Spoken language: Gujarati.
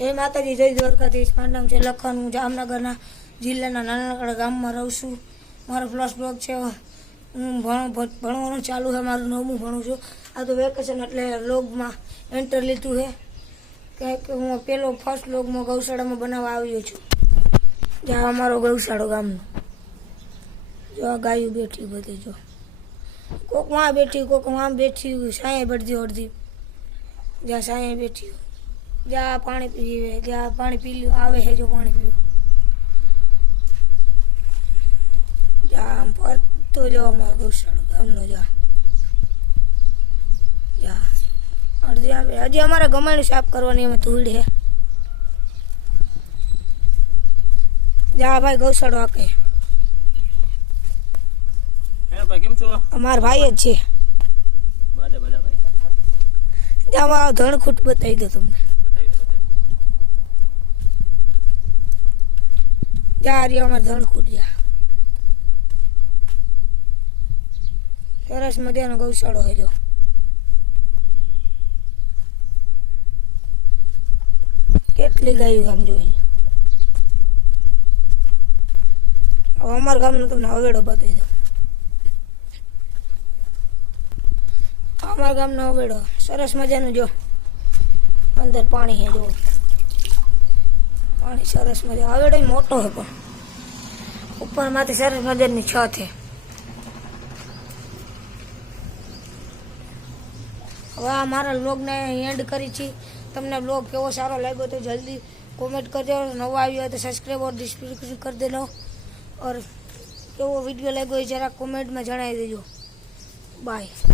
જય માતાજી, જય દ્વારકાધીશ। મારું નામ છે લખન। હું જામનગરના જિલ્લાના નાનકડા ગામમાં રહું છું। મારો ફર્સ્ટ બ્લોગ છે। હું ભણવાનું ચાલુ છે, મારું 9મું ભણું છું। આ તો વેકેશન એટલે વ્લોગમાં એન્ટર લીધું છે કે હું પેલો ફર્સ્ટ વ્લોગમાં ગૌશાળામાં બનાવવા આવ્યો છું। જ્યાં અમારો ગૌશાળો ગામનો જો આ ગાયું બેઠી બધી જો કોક વहाँ बैठी कोक वहाँ बैठी हुई साए बढ़ती उड़ती जहाँ साए बैठी जहाँ पानी पीवे जहाँ पानी पी लो आवे है जो पानी पीओ जहाँ पर तो जो हमारा गौशाला गामनो जा अर्जिया में हजी हमारा गमाणी साफ करवानी हमें धूल है। जा भाई गौशाला आके અમાર ભાઈ જ છે। આમાં ધણખૂટ બતાવી દો તમને। જા રહ્યો અમાર ધણખૂટ જા સરસ મજાનો ગૌશાળો છે। જો કેટલી ગાયું ગામ જોઈ હવે અમારા ગામનો તમને હવેડો બતાવી દો। અમારા ગામનો હવેડો સરસ મજાનું જો અંદર પાણી છે જો પાણી સરસ મજા હવેડો મોટો છે પણ ઉપરમાંથી સરસ મજાની છત છે। હવે મારા વ્લોગને એન્ડ કરી છે। તમને વ્લોગ કેવો સારો લાગ્યો તો જલ્દી કોમેન્ટ કરજો। નવા આવ્યો હોય તો સબસ્ક્રાઈબ और डिस्क्रिप्शन कर देना और કેવો વિડીયો લાગ્યો એ જરા કોમેન્ટમાં જણાવી દેજો। બાય।